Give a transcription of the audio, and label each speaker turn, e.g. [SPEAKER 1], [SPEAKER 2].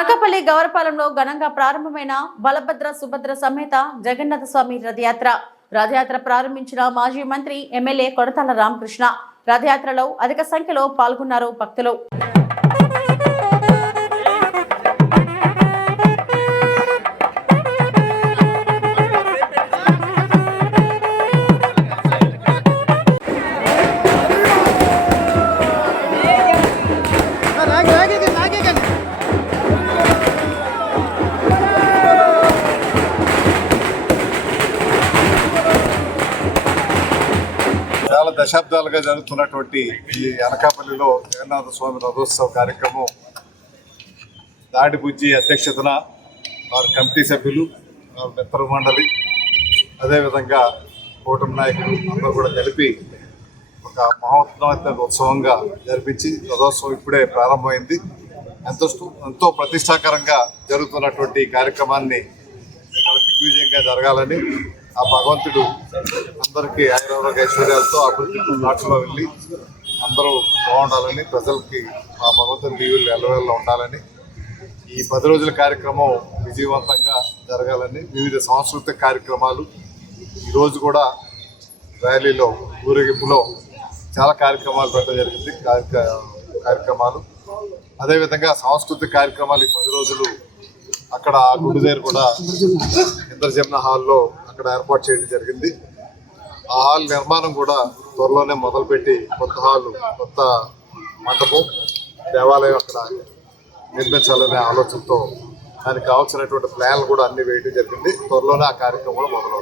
[SPEAKER 1] అనకాపల్లి గౌరపాలెంలో ఘనంగా ప్రారంభమైన బలభద్ర సుభద్ర సమేత జగన్నాథ స్వామి రథయాత్ర. రథయాత్ర ప్రారంభించిన మాజీ మంత్రి ఎమ్మెల్యే కొడతాల రామకృష్ణ. రథయాత్రలో అధిక సంఖ్యలో పాల్గొన్నారు భక్తులు.
[SPEAKER 2] చాలా దశాబ్దాలుగా జరుగుతున్నటువంటి ఈ అనకాపల్లిలో జగన్నాథ స్వామి రథోత్సవ కార్యక్రమం దాడిబుజ్జి అధ్యక్షతన వారి కమిటీ సభ్యులు వారి మిత్ర మండలి అదేవిధంగా కూటమి నాయకులు అందరూ కూడా కలిపి ఒక మహోన్నత ఉత్సవంగా జరిపించి రథోత్సవం ఇప్పుడే ప్రారంభమైంది. ఎంతో ఎంతో ప్రతిష్టాకరంగా జరుగుతున్నటువంటి కార్యక్రమాన్ని చాలా దిగ్విజయంగా జరగాలని ఆ భగవంతుడు అందరికీ ఆయురారోగ్య ఐశ్వర్యాలతో అభివృద్ధి నాట్లో వెళ్ళి అందరూ బాగుండాలని ప్రజలకి ఆ భగవంతుని దీవులు ఎల్లవేళ్ళలో ఉండాలని ఈ పది రోజుల కార్యక్రమం విజయవంతంగా జరగాలని వివిధ సాంస్కృతిక కార్యక్రమాలు ఈరోజు కూడా ర్యాలీలో ఊరేగింపులో చాలా కార్యక్రమాలు పెట్టడం జరిగింది. కార్యక్ర- కార్యక్రమాలు. అదేవిధంగా సాంస్కృతిక కార్యక్రమాలు ఈ పది రోజులు అక్కడ ఆ గుడి దగ్గర కూడా ఇంద్రజమున హాల్లో అక్కడ ఏర్పాటు చేయడం జరిగింది. ఆ హాల్ నిర్మాణం కూడా త్వరలోనే మొదలుపెట్టి కొత్త హాల్ కొత్త మండపం దేవాలయం అక్కడ నిర్మించాలనే ఆలోచనతో దానికి కావాల్సినటువంటి ప్లాన్లు కూడా అన్ని వేయడం జరిగింది. త్వరలోనే ఆ కార్యక్రమం కూడా మొదలవుతుంది.